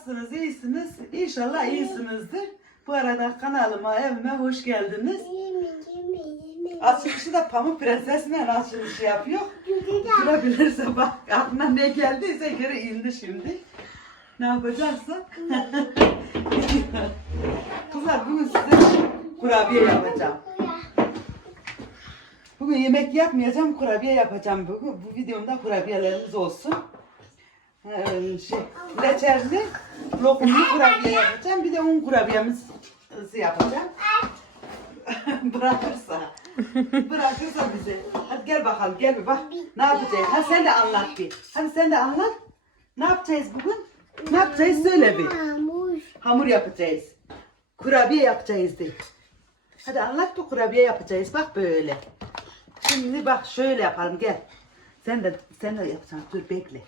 Nasılsınız? İyisiniz? İnşallah iyisinizdir. Bu arada kanalıma, evime hoş geldiniz. Açılışı da Pamuk Prenses'le açılışı yapıyor. Durabilirse bak aklına ne geldiyse geri indi şimdi. Ne yapacaksa. Kızlar bugün size kurabiye yapacağım. Bugün yemek yapmayacağım, kurabiye yapacağım bugün. Bu videomda kurabiyelerimiz olsun. Ee, şey, reçelli, lokumlu kurabiye yapacağım. Bir de un kurabiyemizi yapacağım. Bırakırsa. Bırakırsa bize. Hadi gel bakalım, gel bir bak. Ne yapacağız? Hadi sen de anlat bir. Hadi sen de anlat. Ne yapacağız bugün? Ne yapacağız söyle bir. Hamur yapacağız. Kurabiye yapacağız de. Hadi anlat bu kurabiye yapacağız. Bak böyle. Şimdi bak şöyle yapalım gel. Sen de sen de yapacaksın. Dur bekle.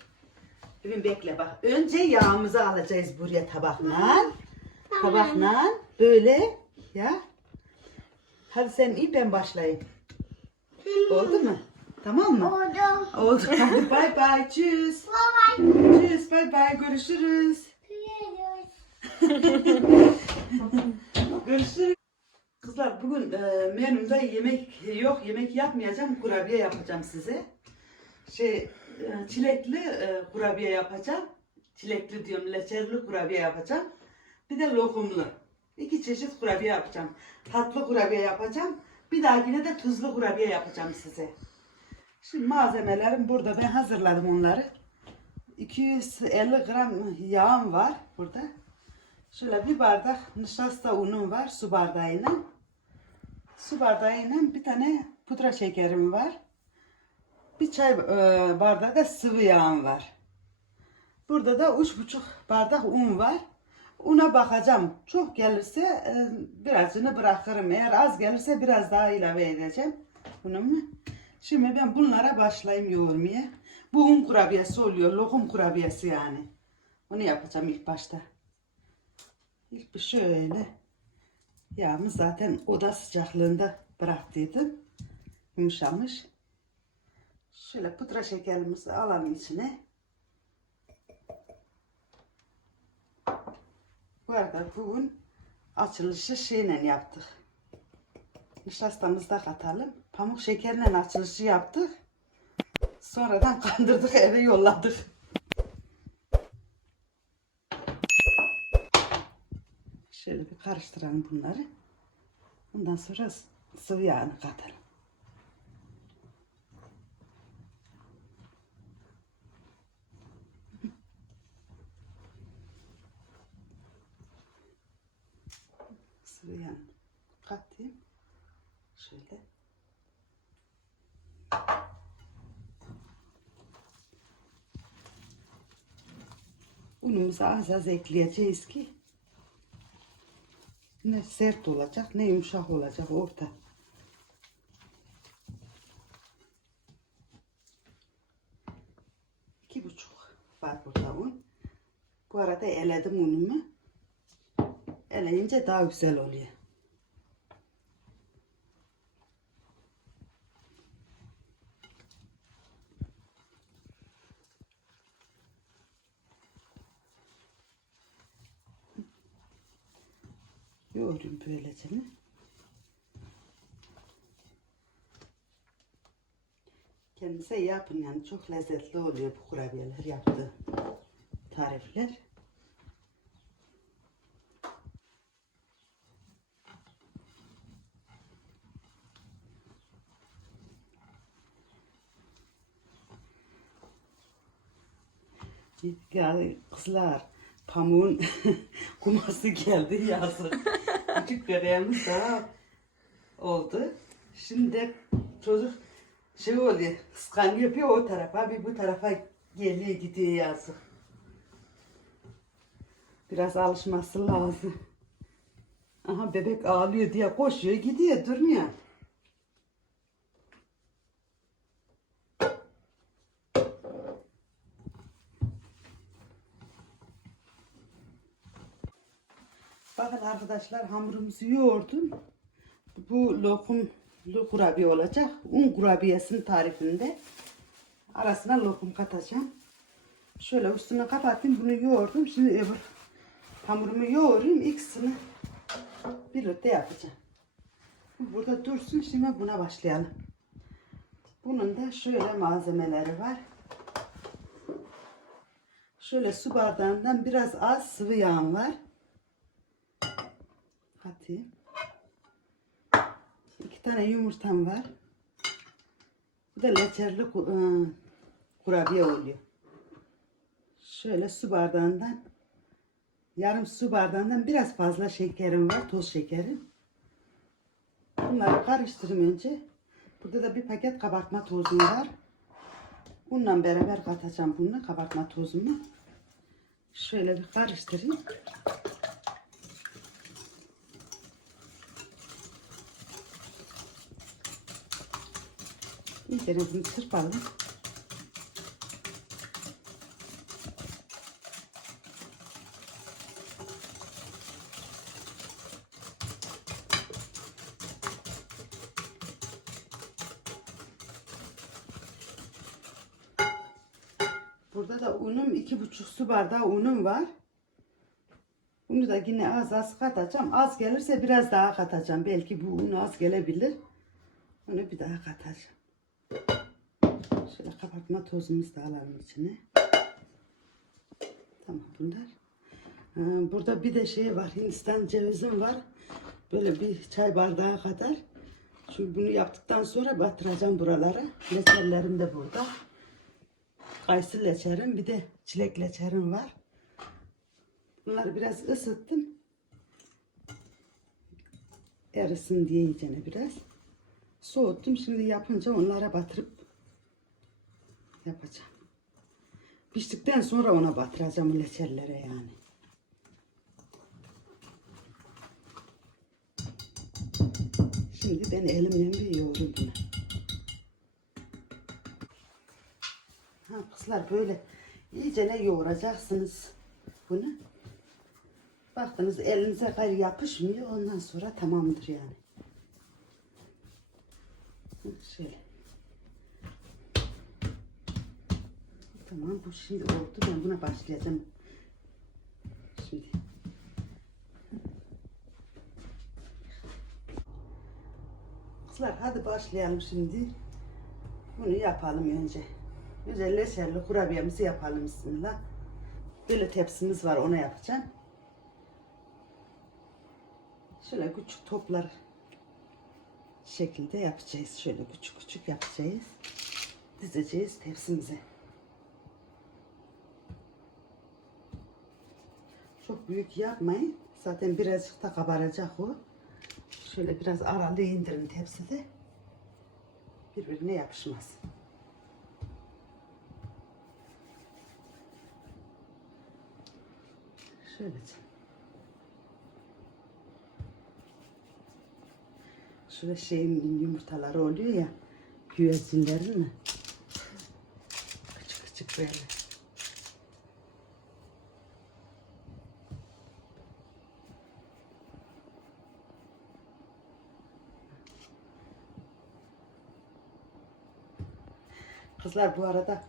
Bugün bekle bak. Önce yağımızı alacağız buraya tabakla. Tabakla böyle ya. Hadi sen iyi ben başlayayım. Oldu mu? Tamam mı? Oldu. Hadi bay bay. Tschüss. Tschüss. Bay bay. Görüşürüz. Görüşürüz. Kızlar bugün e, menümde yemek yok. Yemek yapmayacağım. Kurabiye yapacağım size. Şey çilekli e, kurabiye yapacağım. Çilekli diyorum. Leçerli kurabiye yapacağım. Bir de lokumlu. İki çeşit kurabiye yapacağım. Tatlı kurabiye yapacağım. Bir dahakine de tuzlu kurabiye yapacağım size. Şimdi malzemelerim burada. Ben hazırladım onları. 250 gram yağım var burada. Şöyle bir bardak nişasta unum var su bardağıyla. Su bardağıyla bir tane pudra şekerim var. Bir çay e, bardağı da sıvı yağım var. Burada da üç buçuk bardak un var. Una bakacağım. Çok gelirse e, birazını bırakırım. Eğer az gelirse biraz daha ilave edeceğim. Unumu. Şimdi ben bunlara başlayayım yoğurmaya. Bu un kurabiyesi oluyor. Lokum kurabiyesi yani. Onu yapacağım ilk başta. İlk bir şöyle yağımı zaten oda sıcaklığında bıraktıydım. Yumuşamış. Şöyle pudra şekerimizi alalım içine. Bu arada bugün açılışı şeyle yaptık. Nişastamızı da katalım. Pamuk şekerle açılışı yaptık. Sonradan kandırdık eve yolladık. Şöyle bir karıştıralım bunları. Ondan sonra sıvı yağını katalım. Yağını katayım. Şöyle. Unumuzu az az ekleyeceğiz ki ne sert olacak ne yumuşak olacak orta. İki buçuk var burada un. Bu arada eledim unumu. Eleyince daha güzel oluyor. Yoğurayım böylece mi? Kendinize yapın yani çok lezzetli oluyor bu kurabiyeler yaptığı tarifler. Ya kızlar pamuğun kuması geldi yazık. Küçük bebeğimiz daha oldu. Şimdi çocuk şey oluyor, skan yapıyor o tarafa, bir bu tarafa geliyor gidiyor yazık. Biraz alışması lazım. Aha bebek ağlıyor diye koşuyor gidiyor durmuyor. Bakın arkadaşlar hamurumuzu yoğurdum. Bu lokumlu kurabiye olacak. Un kurabiyesinin tarifinde. Arasına lokum katacağım. Şöyle üstüne kapattım. Bunu yoğurdum. Şimdi öbür Hamurumu yoğurayım. İkisini birlikte yapacağım. Burada dursun. Şimdi buna başlayalım. Bunun da şöyle malzemeleri var. Şöyle su bardağından biraz az sıvı yağım var. Hadi. İki tane yumurtam var. Bu da leçerli ıı, kurabiye oluyor. Şöyle su bardağından yarım su bardağından biraz fazla şekerim var. Toz şekerim. Bunları karıştırayım önce. Burada da bir paket kabartma tozum var. Bununla beraber katacağım bunu kabartma tozumu. Şöyle bir karıştırayım. İyice bunu çırpalım. Burada da unum iki buçuk su bardağı unum var. Bunu da yine az az katacağım. Az gelirse biraz daha katacağım. Belki bu un az gelebilir. Onu bir daha katacağım. Şöyle kapatma tozumuzu da alalım içine. Tamam bunlar. Ha, Burada bir de şey var. Hindistan cevizim var. Böyle bir çay bardağı kadar. Şimdi bunu yaptıktan sonra batıracağım buralara. Reçellerim de burada. Kayısı leçerim bir de çilek leçerim var. Bunları biraz ısıttım. Erisin diye iyicene biraz. Soğuttum. Şimdi yapınca onlara batırıp yapacağım. Piştikten sonra ona batıracağım leçerlere yani. Şimdi ben elimle bir bunu. Ha kızlar böyle iyice ne yoğuracaksınız bunu. Baktınız elinize gayrı yapışmıyor ondan sonra tamamdır yani. Şöyle. Tamam bu şimdi oldu ben buna başlayacağım. Şimdi. Kızlar hadi başlayalım şimdi. Bunu yapalım önce. Önce leşerli kurabiyemizi yapalım bismillah. Böyle tepsimiz var ona yapacağım. Şöyle küçük toplar şekilde yapacağız. Şöyle küçük küçük yapacağız. Dizeceğiz tepsimize. Çok büyük yapmayın. Zaten birazcık da kabaracak o. Şöyle biraz aralı indirin tepside. Birbirine yapışmaz. Şöylece. Şöyle şeyin yumurtaları oluyor ya. Güvercinlerin mi? Küçük küçük böyle. Kızlar bu arada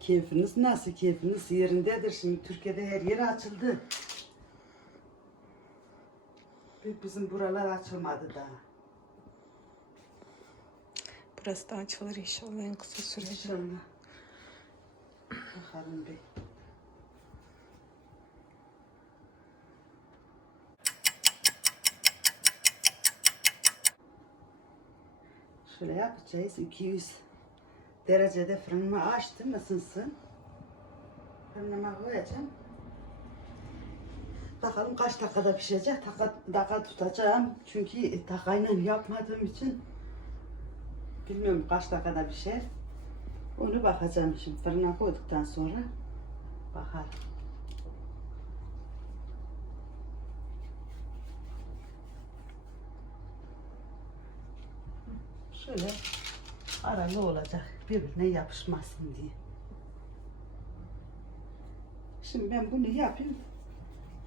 keyfiniz nasıl? Keyfiniz yerindedir. Şimdi Türkiye'de her yeri açıldı. Bizim buralar açılmadı daha. Burası da açılır inşallah en kısa sürede. İnşallah. Bakalım bir. Şöyle yapacağız. 200 derecede fırınımı açtım ısınsın. Fırınıma koyacağım. Bakalım kaç dakikada pişecek. Dakika, dakika tutacağım. Çünkü takayla yapmadığım için bilmiyorum kaç dakikada pişer. Onu bakacağım şimdi fırına koyduktan sonra bakalım. Şöyle aralı olacak birbirine yapışmasın diye. Şimdi ben bunu yapayım.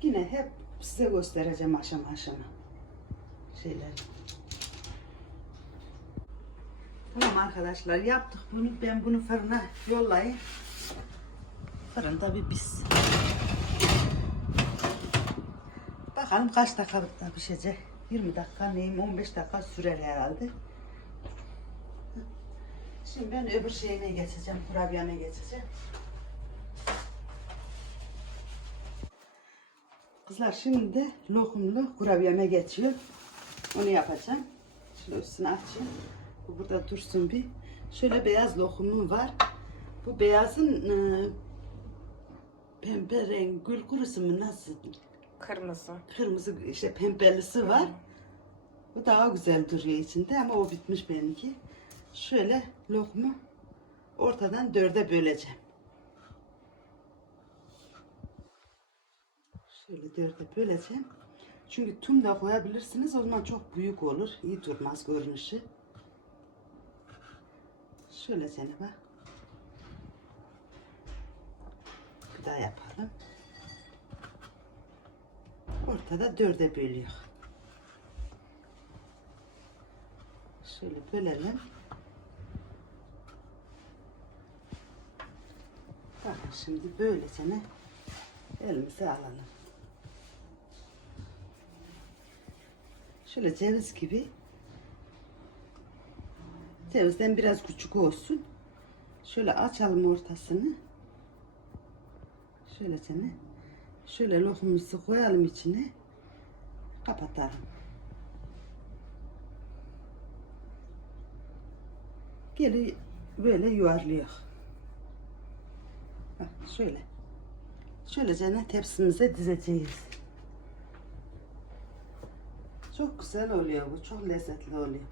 Yine hep size göstereceğim aşama aşama şeyleri. Tamam arkadaşlar yaptık bunu. Ben bunu fırına yollayayım. Fırında bir pis. Bakalım kaç dakika pişecek. 20 dakika neyim 15 dakika sürer herhalde. Şimdi ben öbür şeyine geçeceğim. Kurabiyeme geçeceğim. Kızlar şimdi de lokumlu kurabiyeme geçiyor. Onu yapacağım. Şöyle üstüne açayım. Bu burada dursun bir. Şöyle beyaz lokumum var. Bu beyazın e, pembe renk gül kurusu mu nasıl? Kırmızı. Kırmızı işte pembelisi var. Bu daha güzel duruyor içinde ama o bitmiş benimki. Şöyle lokumu ortadan dörde böleceğim. Şöyle dörde böleceğim. Çünkü tüm de koyabilirsiniz. O zaman çok büyük olur. İyi durmaz görünüşü. Şöyle bak. Bir daha yapalım. Ortada dörde bölüyor. Şöyle bölelim. Bakın şimdi böylesine elimize alalım. Şöyle ceviz gibi. Cevizden biraz küçük olsun. Şöyle açalım ortasını. Şöyle seni. Şöyle lokumumuzu koyalım içine. Kapatalım. Geri böyle yuvarlıyor. Bak şöyle. Şöylece tepsimize dizeceğiz. Çok güzel oluyor bu. Çok lezzetli oluyor.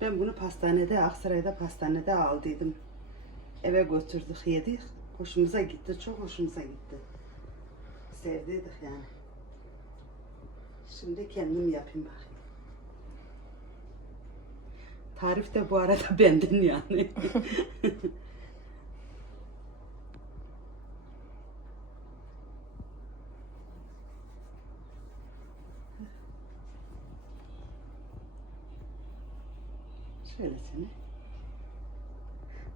Ben bunu pastanede, Aksaray'da pastanede aldıydım. Eve götürdük, yedik. Hoşumuza gitti, çok hoşumuza gitti. Sevdiydik yani. Şimdi kendim yapayım bakayım. Tarif de bu arada benden yani. Şöyle seni.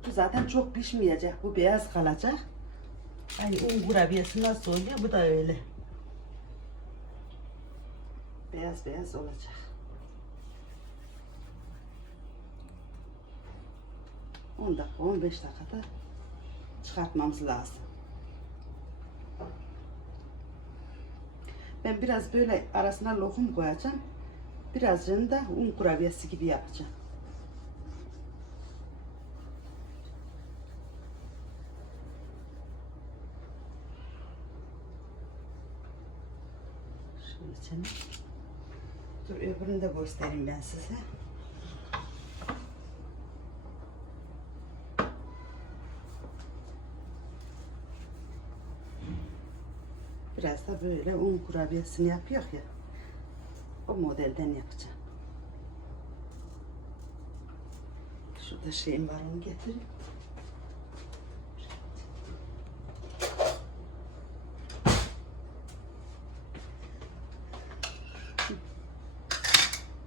Bu zaten çok pişmeyecek. Bu beyaz kalacak. Hani un kurabiyesi nasıl oluyor? Bu da öyle. Beyaz beyaz olacak. On dakika, 15 dakikada çıkartmamız lazım. Ben biraz böyle arasına lokum koyacağım. Birazcını da un kurabiyesi gibi yapacağım. Şöyle seni. Dur öbürünü de göstereyim ben size. Biraz da böyle un kurabiyesini yapıyor ya. O modelden yapacağım. Şurada şeyim var onu getireyim.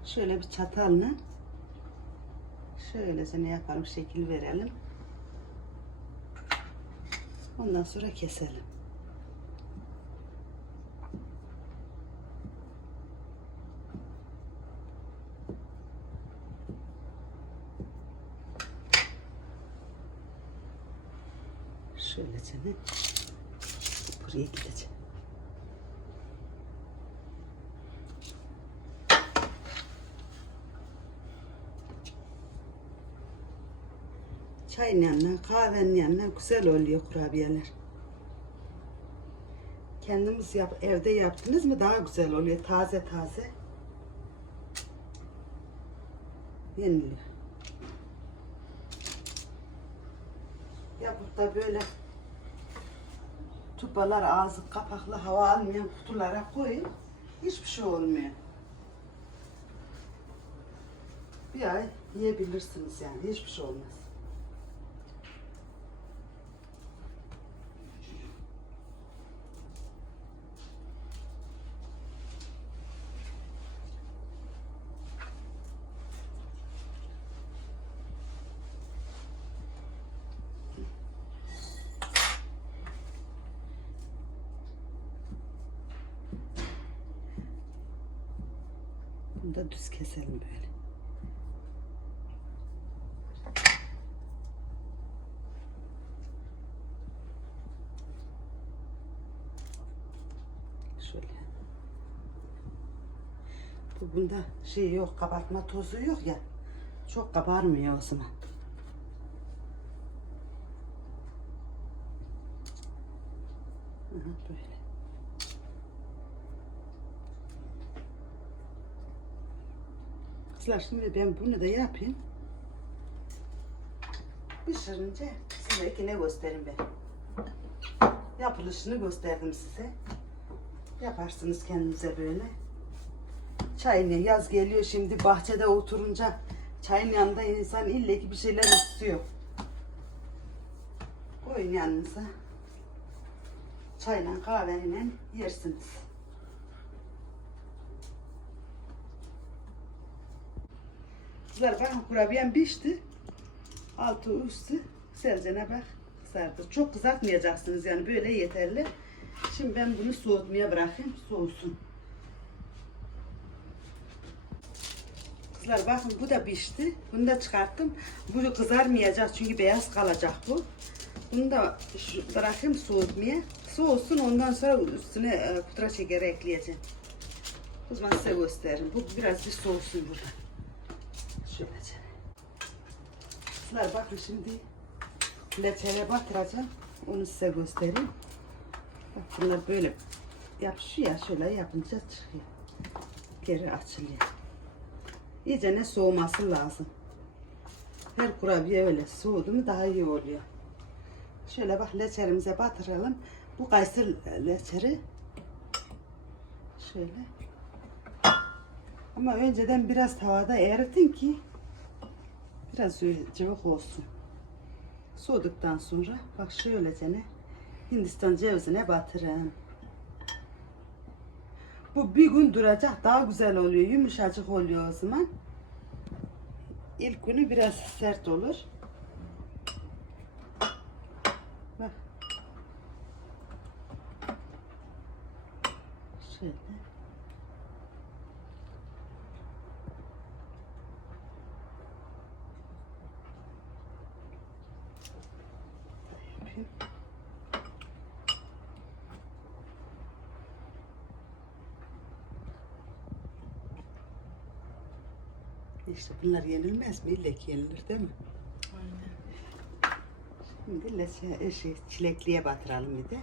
Şöyle bir çatalla şöyle ne yapalım şekil verelim. Ondan sonra keselim. Şöyle seni buraya gideceğim. Çayın yanına, kahvenin yanına güzel oluyor kurabiyeler. Kendimiz yap, evde yaptınız mı daha güzel oluyor. Taze taze. Yeniliyor. Ya burada böyle tubalar ağzı kapaklı hava almayan kutulara koyun. Hiçbir şey olmuyor. Bir ay yiyebilirsiniz yani. Hiçbir şey olmaz. Bunu da düz keselim böyle. Şöyle. Bu bunda şey yok, kabartma tozu yok ya. Çok kabarmıyor o zaman. Böyle. Kızlar şimdi ben bunu da yapayım. Pişirince size yine göstereyim ben. Yapılışını gösterdim size. Yaparsınız kendinize böyle. Çayını yaz geliyor şimdi bahçede oturunca çayın yanında insan ille ki bir şeyler istiyor. Koyun yanınıza. Çayla kahveyle yersiniz. Kızlar bakın kurabiyem pişti. Altı üstü selcene bak kızardı. Çok kızartmayacaksınız yani böyle yeterli. Şimdi ben bunu soğutmaya bırakayım soğusun. Kızlar bakın bu da pişti. Bunu da çıkarttım. Bu kızarmayacak çünkü beyaz kalacak bu. Bunu da bırakayım soğutmaya. Soğusun ondan sonra üstüne e, pudra şekeri ekleyeceğim. O zaman size gösteririm. Bu biraz bir soğusun burada. Şöylece. Kızlar bakın şimdi leçere batıracağım. Onu size göstereyim. Bak bunlar böyle yapışıyor ya şöyle yapınca çıkıyor. Geri açılıyor. İyice ne soğuması lazım. Her kurabiye öyle soğudu mu daha iyi oluyor. Şöyle bak leçerimize batıralım. Bu kayısı leçeri. Şöyle. Ama önceden biraz tavada eritin ki biraz cıvık olsun. Soğuduktan sonra bak şöylece ne Hindistan cevizine batırın. Bu bir gün duracak daha güzel oluyor. Yumuşacık oluyor o zaman. İlk günü biraz sert olur. Bak. Şöyle. Yapayım. İşte bunlar yenilmez mi? İlle ki yenilir değil mi? Şimdi leçe, şey, çilekliye batıralım bir de.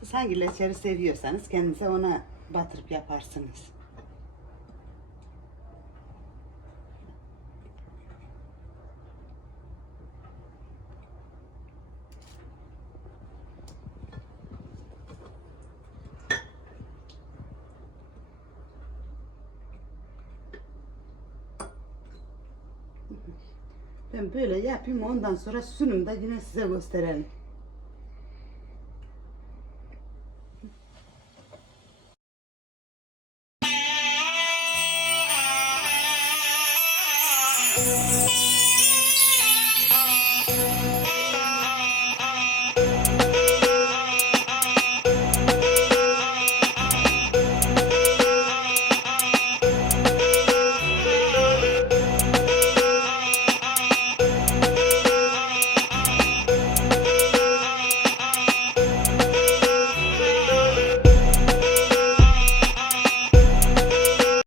Siz hangi leçeri seviyorsanız kendinize ona batırıp yaparsınız. Ben böyle yapayım ondan sonra sunumda yine size gösterelim.